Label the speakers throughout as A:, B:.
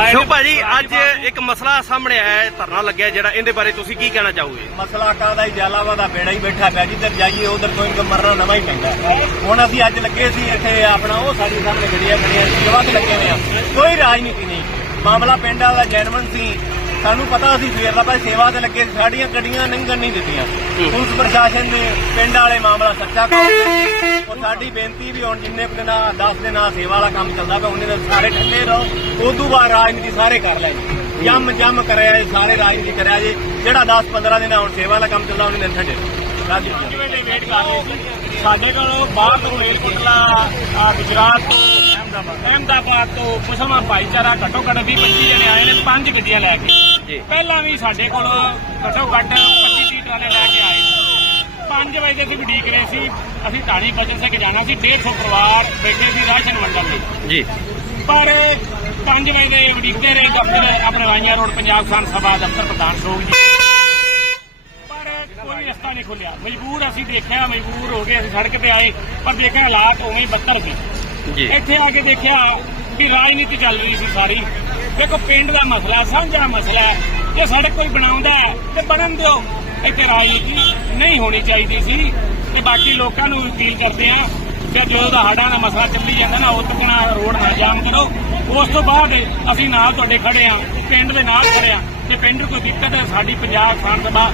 A: ਆਏ ਨੇ
B: ਭਾਜੀ ਅੱਜ ਇੱਕ ਮਸਲਾ ਸਾਹਮਣੇ ਆਇਆ ਹੈ ਧਰਨਾ ਲੱਗਿਆ ਜਿਹੜਾ ਇਹਦੇ ਬਾਰੇ ਤੁਸੀਂ ਕੀ ਕਹਿਣਾ ਚਾਹੋਗੇ?
A: ਮਸਲਾ ਕਾਹਦਾ ਹੀ ਜਲਾਵਾ ਦਾ ਬੇੜਾ ਹੀ ਬੈਠਾ ਪਿਆ ਜਿੱਧਰ ਜਾਈਏ ਉਧਰ ਕੋਈ ਨਾ ਮਰਨਾ ਨਵਾਂ ਹੀ ਪੈਂਦਾ। ਹੁਣ ਅਸੀਂ ਅੱਜ ਲੱਗੇ ਸੀ ਇੱਥੇ ਆਪਣਾ ਉਹ ਸਾਡੀ ਸਾਹਮਣੇ ਗੱਡੀਆਂ ਖੜੀਆਂ ਤੇ ਲੱਗੇ ਹੋਏ ਆ। ਕੋਈ ਰਾਜਨੀਤੀ ਨਹੀਂ। ਮਾਮਲਾ ਪਿੰਡ ਵਾਲਾ ਜੈਨਵਨ ਸੀ। ਸਾਨੂੰ ਪਤਾ ਸੀ ਸਵੇਰ ਦਾ ਭਾਈ ਸੇਵਾ ਤੇ ਲੱਗੇ ਸਾਡੀਆਂ ਗੱਡੀਆਂ ਲੰਘਣ ਨਹੀਂ ਦਿੱਤੀਆਂ। ਪੁਲਿਸ ਪ੍ਰਸ਼ਾਸਨ ਨੇ ਪਿੰਡ ਵਾਲੇ ਮਾਮਲਾ ਸੱਚਾ ਕਰ ਉਹ ਸਾਡੀ ਬੇਨਤੀ ਵੀ ਹੁਣ ਜਿੰਨੇ ਕੁ ਦਿਨਾਂ 10 ਦਿਨ ਆ ਸੇਵਾ ਵਾਲਾ ਕੰਮ ਚੱਲਦਾ ਪਿਆ ਉਹਨੇ ਸਾਰੇ ਠੰਡੇ ਰਹੋ। ਉਦੋਂ ਬਾਅਦ ਰਾਜਨੀਤੀ ਸਾਰੇ ਕਰ ਲੈ ਜੀ ਜੰਮ ਜੰਮ ਕਰਿਆ ਜੀ ਸਾਰੇ ਰਾਜਨੀਤੀ ਕਰਿਆ ਜੀ ਜਿਹੜਾ 10 15 ਦਿਨ ਹੁਣ ਸੇਵਾ ਵਾਲਾ ਕੰਮ ਚੱਲਦਾ ਉਹਨੇ ਦਿਨ ਠੰਡੇ ਸਾਡੇ ਕੋਲ ਬਾਹਰ ਤੋਂ ਮੇਲਕੋਟਲਾ ਆ ਗੁਜਰਾਤ ਤੋਂ ਅਹਿਮਦਾਬਾਦ। ਤੋਂ ਮੁਸਲਮਾਨ ਭਾਈਚਾਰਾ ਘੱਟੋ ਘੱਟ 20 25 ਜਣੇ ਆਏ ਨੇ ਪੰਜ ਗੱਡੀਆਂ ਲੈ ਕੇ।
B: ਜੀ।
A: ਪਹਿਲਾਂ ਵੀ ਸਾਡੇ ਕੋਲ ਘੱਟੋ ਘੱਟ 25 30 ਟਰਾਲੇ ਲੈ ਕੇ ਆਏ। 5 ਵਜੇ ਅਸੀਂ ਉਡੀਕ ਰਹੇ ਸੀ ਅਸੀਂ ਢਾਣੀ ਬਚਨ ਸਿੰਘ ਜਾਣਾ ਸੀ 150 ਪਰਿਵਾਰ ਬੈਠੇ ਸੀ ਰਾਸ਼ਨ ਵੰਡਣ ਲਈ
B: ਜੀ।
A: ਪਰ 5 ਵਜੇ ਦੇ ਉਡੀਕਦੇ ਰਹੇ ਦਫ਼ਤਰ ਆਪਣੇ ਵਾਈਆਂ ਰੋਡ ਪੰਜਾਬ ਕਿਸਾਨ ਸਭਾ ਦਫ਼ਤਰ ਪ੍ਰਧਾਨ ਸੋਗ ਜੀ। ਪਰ ਕੋਈ ਰਸਤਾ ਨਹੀਂ ਖੁੱਲਿਆ ਮਜਬੂਰ ਅਸੀਂ ਦੇਖਿਆ ਮਜਬੂਰ ਹੋ ਗਏ ਅਸੀਂ ਸੜਕ ਤੇ ਆਏ ਪਰ ਦੇਖਿਆ ਹਾਲਾਤ ਉਵੇਂ ਹੀ ਬੱਤਰ ਸੀ।
B: ਜੀ।
A: ਇੱਥੇ ਆ ਕੇ ਦੇਖਿਆ ਕਿ ਰਾਜਨੀਤੀ ਚੱਲ ਰਹੀ ਸੀ ਸਾਰੀ। ਦੇਖੋ, ਪਿੰਡ ਦਾ ਮਸਲਾ, ਸਾਂਝਾ ਮਸਲਾ ਹੈ। ਜੇ ਸੜਕ ਕੋਈ ਬਣਾਉਂਦਾ ਹੈ, ਤੇ ਬਣਨ ਦਿਓ। ਇੱਥੇ ਰਾਜਨੀਤੀ ਨਹੀਂ ਹੋਣੀ ਚਾਹੀਦੀ ਸੀ। ਤੇ ਬਾਕੀ ਲੋਕਾਂ ਨੂੰ ਅਪੀਲ ਕਰਦੇ ਆ ਕਿ ਜਦੋਂ ਦਾ ਸਾਡਾ ਦਾ ਮਸਲਾ ਚੱਲੀ ਜਾਂਦਾ ਨਾ, ਉਹ ਤੱਕ ਰੋਡ ਨਾ ਜਾਮ ਕਰੋ। ਉਸ ਤੋਂ ਬਾਅਦ ਅਸੀਂ ਨਾਲ ਤੁਹਾਡੇ ਖੜੇ ਆ ਪਿੰਡ ਦੇ ਨਾਲ ਖੜੇ ਆ ਤੇ ਪਿੰਡ ਨੂੰ ਕੋਈ ਦਿੱਕਤ ਹੈ, ਸਾਡੀ ਪੰਜਾਬ ਕਿਸਾਨ ਸਭਾ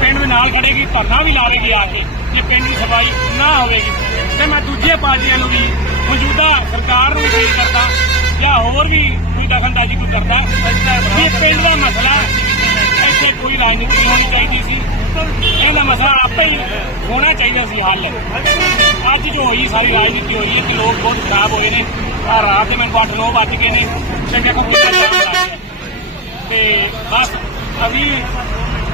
A: ਪਿੰਡ ਦੇ ਨਾਲ ਖੜੇਗੀ, ਧਰਨਾ ਵੀ ਲਾਵੇਗੀ ਆ ਕੇ। ਜੇ ਪਿੰਡ ਦੀ ਸਫ਼ਾਈ ਨਾ ਹੋਵੇਗੀ। ਤੇ ਮੈਂ ਦੂਜੀਆਂ ਪਾਰਟੀਆਂ ਨੂੰ ਵੀ ਮੌਜੂਦਾ ਸਰਕਾਰ ਨੂੰ ਵੀ ਅਪੀਲ ਕਰਦਾ, ਜਾਂ ਹੋਰ ਵੀ ਕੋਈ ਦਖਲਅੰਦਾਜ਼ੀ ਕੋਈ ਕਰਦਾ ਇਹ ਪਿੰਡ ਦਾ ਮਸਲਾ ਇੱਥੇ ਕੋਈ ਰਾਜਨੀਤੀ ਨਹੀਂ ਹੋਣੀ ਚਾਹੀਦੀ ਸੀ। ਇਹਦਾ ਮਸਲਾ ਆਪੇ ਹੀ ਹੋਣਾ ਚਾਹੀਦਾ ਸੀ, ਹੱਲ। ਅੱਜ ਜੋ ਹੋਈ, ਸਾਰੀ ਰਾਜਨੀਤੀ ਹੋਈ ਹੈ ਕਿ ਲੋਕ ਬਹੁਤ ਖਰਾਬ ਹੋਏ ਨੇ। ਆ ਰਾਤ ਦੇ ਮੈਨੂੰ 8 9 ਵੱਜ ਗਏ ਨੇ। ਚੰਗਾ ਕੋਈ ਕਿਹੜਾ ਤੇ ਬਸ ਅਸੀਂ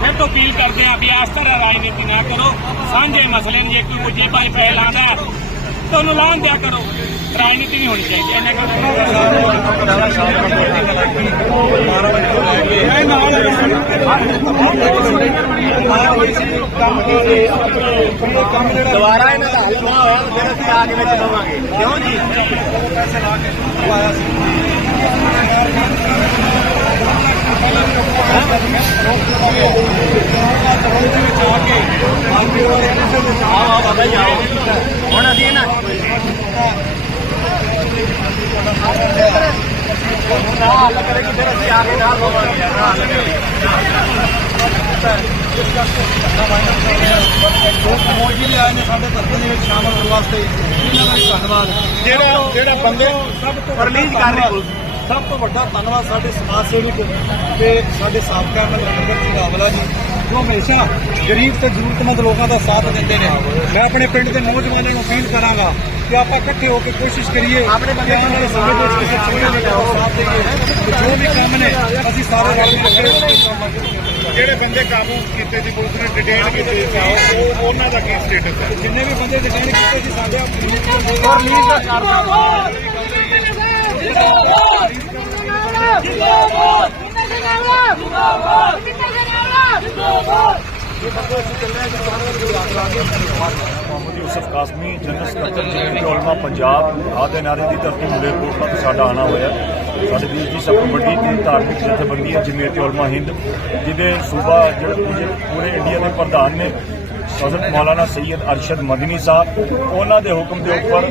A: ਫਿਰ ਤੋਂ ਅਪੀਲ ਕਰਦੇ ਹਾਂ ਵੀ ਇਸ ਤਰ੍ਹਾਂ ਰਾਜਨੀਤੀ ਨਾ ਕਰੋ ਸਾਂਝੇ ਮਸਲੇ ਨੂੰ ਜੇ ਕੋਈ ਕੋਈ ਜੇਬਾਂ 'ਚ ਪੈਸੇ ਲਾਉਂਦਾ ਹੈ, ਤਾਂ ਦਿਆ ਕਰੋ। ਰਾਜਨੀਤੀ ਨਹੀਂ ਹੋਣੀ ਚਾਹੀਦੀ ਇਹਨੇ ਦੁਬਾਰਾ ਇਹਨਾਂ ਦਾ ਹੱਲ ਹੋਇਆ ਫਿਰ ਅਸੀਂ ਆ ਕੇ ਵਿੱਚ ਲਵਾਂਗੇ। ਕਿਉਂ ਜੀ? ਆਓ ਬਾਬਾ ਜੀ ਆਓ ਹੁਣ ਅਸੀਂ ਨਾ ਹੱਲ ਕਰੇਗੀ ਫਿਰ ਅਸੀਂ ਆ ਕੇ ਨਾਲ ਲਵਾਂਗੇ ਨਾਲ ਕਰੇਗੀ
C: ਮੋਦੀ ਵੀ ਆਏ ਨੇ ਸਾਡੇ ਧਰਤੀ ਦੇ ਵਿੱਚ ਸ਼ਾਮਲ ਹੋਣ ਵਾਸਤੇ ਇਹਨਾਂ ਦਾ ਧੰਨਵਾਦ।
A: ਜਿਹੜਾ ਜਿਹੜਾ ਬੰਦੇ ਰਿਲੀਜ਼ ਕਰ ਰਹੀ
C: ਸਭ ਤੋਂ ਵੱਡਾ ਧੰਨਵਾਦ ਸਾਡੇ ਸਮਾਜ ਸੇਵਕ ਤੇ ਸਾਡੇ ਸਾਬਕਾ ਮੰਤਰੀ ਸਿੰਘ ਆਵਲਾ ਜੀ। ਉਹ ਹਮੇਸ਼ਾ ਗਰੀਬ ਤੇ ਜ਼ਰੂਰਤਮੰਦ ਲੋਕਾਂ ਦਾ ਸਾਥ ਦਿੰਦੇ ਨੇ। ਮੈਂ ਆਪਣੇ ਪਿੰਡ ਦੇ ਨੌਜਵਾਨਾਂ ਨੂੰ ਅਪੀਲ ਕਰਾਂਗਾ ਕਿ ਆਪਾਂ ਇਕੱਠੇ ਹੋ ਕੇ ਕੋਸ਼ਿਸ਼ ਕਰੀਏ
A: ਆਪਣੇ ਬੰਦੇ
C: ਵਾਲੇ ਸਮੇਂ ਦੇ ਵਿੱਚ ਕਿਸੇ ਦਾ ਸਾਥ ਦੇਈਏ। ਜੋ ਵੀ ਕੰਮ ਨੇ ਅਸੀਂ ਸਾਰੇ ਰਲ ਮਿਲ ਕੇ ਨੂੰ
D: ਜਿਹੜੇ ਬੰਦੇ ਕਾਬੂ ਕੀਤੇ ਸੀ ਪੁਲਿਸ ਨੇ ਡਿਟੇਨ ਕੀਤੇ ਸੀ ਉਹ ਉਹਨਾਂ ਦਾ ਕੀ ਸਟੇਟਸ ਹੈ?
C: ਜਿੰਨੇ ਵੀ ਬੰਦੇ ਡਿਟੇਨ ਕੀਤੇ ਸੀ ਸਾਡੇ ਆਪ
A: ਔਰ ਰਿਲੀਜ਼ ਦਾ ਕਰ
D: ਮੁਹੰਮਦ ਯੂਸਫ ਕਾਸਮੀ, ਜਨਰਲ ਸਕੱਤਰ ਜਮੀਅਤ ਉਲਮਾ ਪੰਜਾਬ, ਆਦੇ ਨਾਰੇ ਦੀ ਧਰਤੀ ਮਲੇਰਕੋਟਲਾ ਤੋਂ ਸਾਡਾ ਆਣਾ ਹੋਇਆ ਸਾਡੇ ਵੀਰ ਜੀ ਸਭ ਤੋਂ ਵੱਡੀ ਤੇ ਧਾਰਮਿਕ ਜਥੇਬੰਦੀ ਹੈ ਜਮੀਅਤ ਉਲਮਾ ਹਿੰਦ, ਜਿਹਦੇ ਸੂਬਾ ਜਿਹੜੇ ਪੂਰੇ ਇੰਡੀਆ ਦੇ ਪ੍ਰਧਾਨ ਨੇ, ਹਜ਼ਰਤ ਮੌਲਾਨਾ ਸੈਦ ਅਰਸ਼ਦ ਮਦਨੀ ਸਾਹਿਬ, ਉਹਨਾਂ ਦੇ ਹੁਕਮ ਦੇ ਉੱਪਰ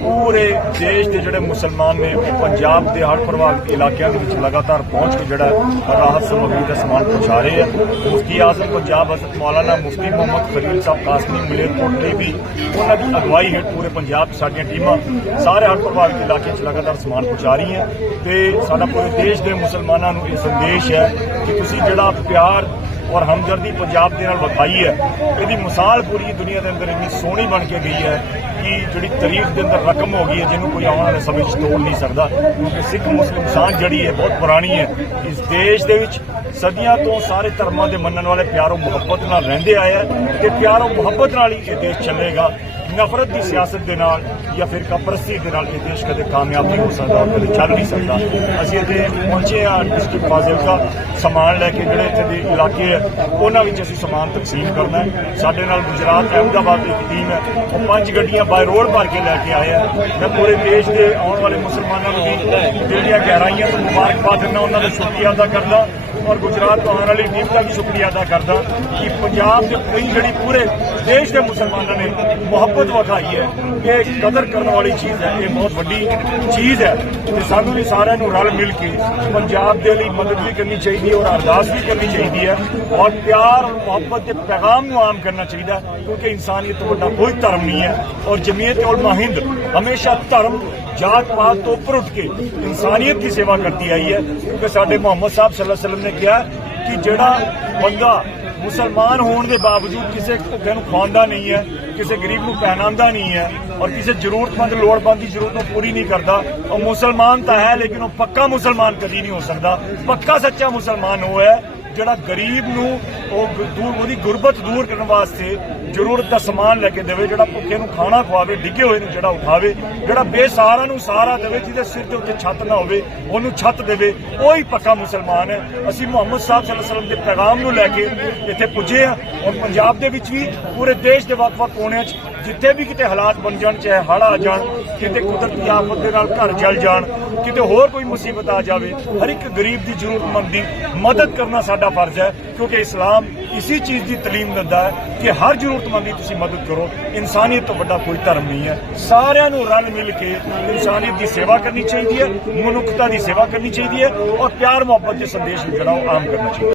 D: ਪੂਰੇ ਦੇਸ਼ ਦੇ ਜਿਹੜੇ ਮੁਸਲਮਾਨ ਨੇ, ਉਹ ਪੰਜਾਬ ਦੇ ਹੜ੍ਹ ਪ੍ਰਭਾਵਿਤ ਇਲਾਕਿਆਂ ਦੇ ਵਿੱਚ ਲਗਾਤਾਰ ਪਹੁੰਚ ਕੇ ਜਿਹੜਾ ਰਾਹਤ ਸਮੱਗਰੀ ਦਾ ਸਮਾਨ ਪਹੁੰਚਾ ਰਹੇ ਆ। ਮੁਫਤੀ ਆਜ਼ਮ ਪੰਜਾਬ ਹਜ਼ਰਤ ਮੌਲਾਨਾ ਮੁਫਤੀ ਮੁਹੰਮਦ ਖਲੀਲ ਸਾਹਿਬ ਕਾਸਮੀ ਮਲੇਰਕੋਟਲੇ ਵੀ ਉਹਨਾਂ ਦੀ ਅਗਵਾਈ ਹੇਠ ਪੂਰੇ ਪੰਜਾਬ 'ਚ ਸਾਡੀਆਂ ਟੀਮਾਂ ਸਾਰੇ ਹੜ੍ਹ ਪ੍ਰਭਾਵਿਤ ਇਲਾਕਿਆਂ 'ਚ ਲਗਾਤਾਰ ਸਮਾਨ ਪਹੁੰਚਾ ਰਹੀਆਂ। ਤੇ ਸਾਡਾ ਪੂਰੇ ਦੇਸ਼ ਦੇ ਮੁਸਲਮਾਨਾਂ ਨੂੰ ਇਹ ਸੰਦੇਸ਼ ਹੈ ਕਿ ਤੁਸੀਂ ਜਿਹੜਾ ਪਿਆਰ ਔਰ ਹਮਦਰਦੀ ਪੰਜਾਬ ਦੇ ਨਾਲ ਵਿਖਾਈ ਹੈ। ਇਹਦੀ ਮਿਸਾਲ ਪੂਰੀ ਦੁਨੀਆ ਦੇ ਅੰਦਰ ਇੰਨੀ ਸੋਹਣੀ ਬਣ ਕੇ ਗਈ ਹੈ ਕਿ ਜਿਹੜੀ ਤਾਰੀਖ ਦੇ ਅੰਦਰ ਰਕਮ ਹੋ ਗਈ ਹੈ, ਜਿਹਨੂੰ ਕੋਈ ਆਉਣ ਵਾਲੇ ਸਮੇਂ 'ਚ ਤੋੜ ਨਹੀਂ ਸਕਦਾ। ਕਿਉਂਕਿ ਸਿੱਖ ਮੁਸਲਿਮ ਸਾਂਝ ਜਿਹੜੀ ਹੈ, ਬਹੁਤ ਪੁਰਾਣੀ ਹੈ। ਇਸ ਦੇਸ਼ ਦੇ ਵਿੱਚ ਸਦੀਆਂ ਤੋਂ ਸਾਰੇ ਧਰਮਾਂ ਦੇ ਮੰਨਣ ਵਾਲੇ ਪਿਆਰੋ ਮੁਹੱਬਤ ਨਾਲ ਰਹਿੰਦੇ ਆਏ ਆ ਤੇ ਪਿਆਰੋ ਮੁਹੱਬਤ ਨਾਲ ਹੀ ਇਹ ਦੇਸ਼ ਚੱਲੇਗਾ। ਨਫ਼ਰਤ ਦੀ ਸਿਆਸਤ ਦੇ ਨਾਲ ਜਾਂ ਫਿਰ ਕਪਰਸਤੀ ਦੇ ਨਾਲ ਇਹ ਦੇਸ਼ ਕਦੇ ਕਾਮਯਾਬ ਨਹੀਂ ਹੋ ਸਕਦਾ ਕਦੇ ਚੱਲ ਨਹੀਂ ਸਕਦਾ। ਅਸੀਂ ਇੱਥੇ ਪਹੁੰਚੇ ਆ ਡਿਸਟ੍ਰਿਕਟ ਫਾਜ਼ਿਲਕਾ ਸਮਾਨ ਲੈ ਕੇ ਜਿਹੜੇ ਇੱਥੇ ਦੇ ਇਲਾਕੇ ਹੈ ਉਹਨਾਂ ਵਿੱਚ ਅਸੀਂ ਸਮਾਨ ਤਕਸੀਮ ਕਰਨਾ ਹੈ। ਸਾਡੇ ਨਾਲ ਗੁਜਰਾਤ, ਅਹਿਮਦਾਬਾਦ ਦੀ ਇੱਕ ਟੀਮ ਹੈ, ਉਹ ਪੰਜ ਗੱਡੀਆਂ ਬਾਈ ਰੋਡ ਭਰ ਕੇ ਲੈ ਕੇ ਆਏ ਆ। ਮੈਂ ਪੂਰੇ ਦੇਸ਼ ਦੇ ਆਉਣ ਵਾਲੇ ਮੁਸਲਮਾਨਾਂ ਨੂੰ ਵੀ ਦਿਲ ਗਹਿਰਾਈਆਂ ਤੋਂ ਮੁਬਾਰਕਬਾਦ ਦਿੰਦਾ, ਉਹਨਾਂ ਦਾ ਸ਼ੁਕਰੀਆ ਅਦਾ ਕਰਦਾ ਔਰ ਗੁਜਰਾਤ ਤੋਂ ਆਉਣ ਵਾਲੀ ਟੀਮ ਦਾ ਵੀ ਸ਼ੁਕਰੀਆ ਅਦਾ ਕਰਦਾ ਕਿ ਪੰਜਾਬ ਦੇ ਕਈ ਜਿਹੜੀ ਪੂਰੇ ਦੇਸ਼ ਦੇ ਮੁਸਲਮਾਨਾਂ ਨੇ ਮੁਹੱਬਤ ਵਿਖਾਈ ਹੈ ਇਹ ਕਦਰ ਕਰਨ ਵਾਲੀ ਚੀਜ਼ ਹੈ, ਇਹ ਬਹੁਤ ਵੱਡੀ ਚੀਜ਼ ਹੈ ਤੇ ਸਾਨੂੰ ਵੀ ਸਾਰਿਆਂ ਨੂੰ ਰਲ ਮਿਲ ਕੇ ਪੰਜਾਬ ਦੇ ਲਈ ਮਦਦ ਵੀ ਕਰਨੀ ਚਾਹੀਦੀ ਹੈ ਔਰ ਅਰਦਾਸ ਵੀ ਕਰਨੀ ਚਾਹੀਦੀ ਹੈ ਔਰ ਪਿਆਰ ਔਰ ਮੁਹੱਬਤ ਦੇ ਪੈਗਾਮ ਨੂੰ ਆਮ ਕਰਨਾ ਚਾਹੀਦਾ ਕਿਉਂਕਿ ਇਨਸਾਨੀਅਤ ਤੋਂ ਵੱਡਾ ਕੋਈ ਧਰਮ ਨਹੀਂ ਹੈ ਔਰ ਜਮੀਅਤ ਉਲਮਾ ਹਿੰਦ ਹਮੇਸ਼ਾ ਧਰਮ, ਜਾਤ ਪਾਤ ਤੋਂ ਉੱਪਰ ਉੱਠ ਕੇ ਇਨਸਾਨੀਅਤ ਦੀ ਸੇਵਾ ਕਰਦੀ ਆਈ ਹੈ, ਕਿਉਂਕਿ ਸਾਡੇ ਮੁਹੰਮਦ ਸਾਹਿਬ ਸੱਲੱਲਾਹੁ ਅਲੈहि ਵਸੱਲਮ ਨੇ ਕਿਹਾ ਕਿ ਜਿਹੜਾ ਬੰਦਾ ਮੁਸਲਮਾਨ ਹੋਣ ਦੇ ਬਾਵਜੂਦ ਕਿਸੇ ਭੁੱਖੇ ਨੂੰ ਖਵਾਉਂਦਾ ਨਹੀਂ ਹੈ, ਕਿਸੇ ਗਰੀਬ ਨੂੰ ਪਹਿਨਾਉਂਦਾ ਨਹੀਂ ਹੈ ਔਰ ਕਿਸੇ ਜ਼ਰੂਰਤਮੰਦ, ਲੋੜਵੰਦ ਦੀ ਜ਼ਰੂਰਤ ਨੂੰ ਪੂਰੀ ਨਹੀਂ ਕਰਦਾ, ਉਹ ਮੁਸਲਮਾਨ ਤਾਂ ਹੈ ਲੇਕਿਨ ਉਹ ਪੱਕਾ ਮੁਸਲਮਾਨ ਕਦੀ ਨਹੀਂ ਹੋ ਸਕਦਾ। ਪੱਕਾ ਸੱਚਾ ਮੁਸਲਮਾਨ ਉਹ ਹੈ ਜਿਹੜਾ ਗਰੀਬ ਨੂੰ ਉਹ ਦੂਰ ਉਹਦੀ ਗੁਰਬਤ ਦੂਰ ਕਰਨ ਵਾਸਤੇ ਜ਼ਰੂਰਤ ਦਾ ਸਮਾਨ ਲੈ ਕੇ ਦੇਵੇ, ਜਿਹੜਾ ਭੁੱਖੇ ਨੂੰ ਖਾਣਾ ਖਵਾਵੇ, ਡਿੱਗੇ ਹੋਏ ਨੂੰ ਜਿਹੜਾ ਉਠਾਵੇ, ਜਿਹੜਾ ਬੇਸਹਾਰਾ ਨੂੰ ਸਹਾਰਾ ਦੇਵੇ, ਜਿਹਦੇ ਸਿਰ ਦੇ ਉੱਤੇ ਛੱਤ ਨਾ ਹੋਵੇ, ਉਹਨੂੰ ਛੱਤ ਦੇਵੇ, ਉਹ ਹੀ ਪੱਕਾ ਮੁਸਲਮਾਨ ਹੈ। ਅਸੀਂ ਮੁਹੰਮਦ ਸਾਹਿਬ ਸੱਲੱਲਾਹੁ ਅਲੈहि ਵਸੱਲਮ ਦੇ ਪੈਗਾਮ ਨੂੰ ਲੈ ਕੇ ਇੱਥੇ ਪੁੱਜੇ ਹਾਂ ਔਰ ਪੰਜਾਬ ਦੇ ਵਿੱਚ ਵੀ ਪੂਰੇ ਦੇਸ਼ ਦੇ ਵੱਖ-ਵੱਖ ਕੋਨਿਆਂ 'ਚ ਜਿੱਥੇ ਵੀ ਕਿਤੇ ਹਾਲਾਤ ਬਣ ਜਾਣ, ਚਾਹੇ ਹੜ੍ਹ ਆ ਜਾਣ, ਕਿਤੇ ਕੁਦਰਤੀ ਆਫਤ ਦੇ ਨਾਲ ਘਰ ਜਲ ਜਾਣ, ਕਿਤੇ ਹੋਰ ਕੋਈ ਮੁਸੀਬਤ ਆ ਜਾਵੇ, ਹਰ ਇੱਕ ਗਰੀਬ ਦੀ ਜ਼ਰੂਰਤਮੰਦ ਦੀ ਮਦਦ ਕਰਨਾ ਸਾਡਾ ਫਰਜ਼ ਹੈ, ਕਿਉਂਕਿ ਇਸਲਾਮ ਇਸੀ ਚੀਜ਼ ਦੀ ਤਾਲੀਮ ਦਿੰਦਾ ਹੈ ਕਿ ਹਰ ਜ਼ਰੂਰਤਮੰਦ ਦੀ ਤੁਸੀਂ ਮਦਦ ਕਰੋ। ਇਨਸਾਨੀਅਤ ਤੋਂ ਵੱਡਾ ਕੋਈ ਧਰਮ ਨਹੀਂ ਹੈ। ਸਾਰਿਆਂ ਨੂੰ ਰਲ ਮਿਲ ਕੇ ਇਨਸਾਨੀਅਤ ਦੀ ਸੇਵਾ ਕਰਨੀ ਚਾਹੀਦੀ ਹੈ, ਮਨੁੱਖਤਾ ਦੀ ਸੇਵਾ ਕਰਨੀ ਚਾਹੀਦੀ ਹੈ ਔਰ ਪਿਆਰ ਮੁਹੱਬਤ ਦੇ ਸੰਦੇਸ਼ ਨੂੰ ਜਿਹੜਾ ਉਹ ਆਮ ਕਰਨਾ ਚਾਹੀਦਾ